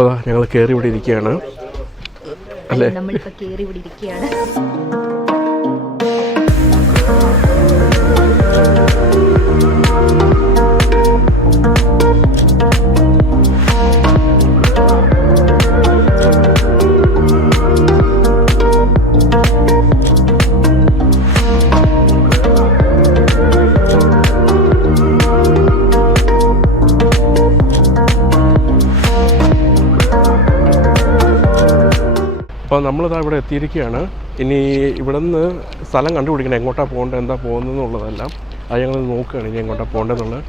അപ്പോൾ ഞങ്ങൾ കയറി ഇവിടെ ഇരിക്കുകയാണ് അല്ലേ? നമ്മളിപ്പോൾ കയറി ഇവിടെ ഇരിക്കുകയാണ്. അപ്പോൾ നമ്മളിതാ ഇവിടെ എത്തിയിരിക്കുകയാണ്. ഇനി ഇവിടെ നിന്ന് സ്ഥലം കണ്ടുപിടിക്കണം, എങ്ങോട്ടാണ് പോകേണ്ടത്, എന്താ പോകുന്നതെന്നുള്ളതെല്ലാം അത് ഞങ്ങൾ നോക്കുകയാണ് ഇനി എങ്ങോട്ടാണ് പോകേണ്ടതെന്നുള്ളത്.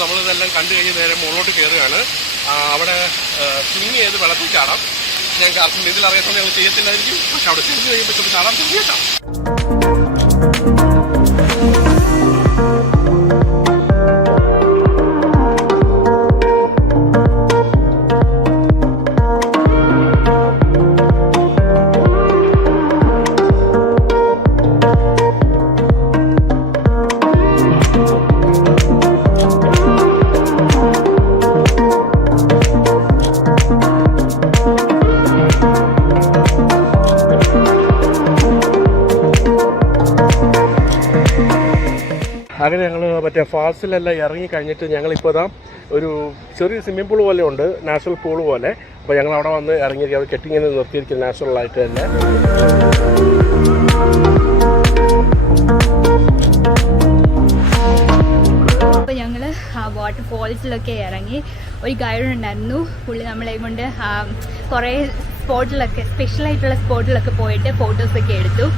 നമ്മളിതെല്ലാം കണ്ടു കഴിഞ്ഞ് നേരെ മുകളിലോട്ട് കയറുകയാണ്. അവിടെ സ്വിമ്മിങ് ചെയ്ത് വെള്ളത്തിൽ ചാടാം. ഞങ്ങൾക്ക് ആർക്കും നീന്തൽ അറിയാത്തത് ഞങ്ങൾ ചെയ്യത്തില്ലായിരിക്കും, പക്ഷെ അവിടെ ചെന്ന് കഴിയുമ്പോൾ ചാടാൻ തുടങ്ങിയിട്ടാണ്. അങ്ങനെ ഞങ്ങൾ മറ്റേ ഫാൾസിലെല്ലാം ഇറങ്ങി കഴിഞ്ഞിട്ട് ഞങ്ങളിപ്പോൾ ഇതാ ഒരു ചെറിയ സ്വിമ്മിംഗ് പൂൾ പോലെ ഉണ്ട്, നാച്ചുറൽ പൂൾ പോലെ. അപ്പോൾ ഞങ്ങൾ അവിടെ വന്ന് ഇറങ്ങിയിരിക്കും, അവിടെ കെട്ടിങ്ങനെ നിർത്തിയിരിക്കും നാച്ചുറലായിട്ട് തന്നെ. അപ്പോൾ ഞങ്ങൾ വാട്ടർ ഫോൾസിലൊക്കെ ഇറങ്ങി. ഒരു ഗൈഡ് ഉണ്ടായിരുന്നു, പുള്ളി നമ്മളെ കൊണ്ട് കുറേ സ്പോട്ടിലൊക്കെ സ്പെഷ്യലായിട്ടുള്ള സ്പോട്ടിലൊക്കെ പോയിട്ട് ഫോട്ടോസൊക്കെ എടുത്തു.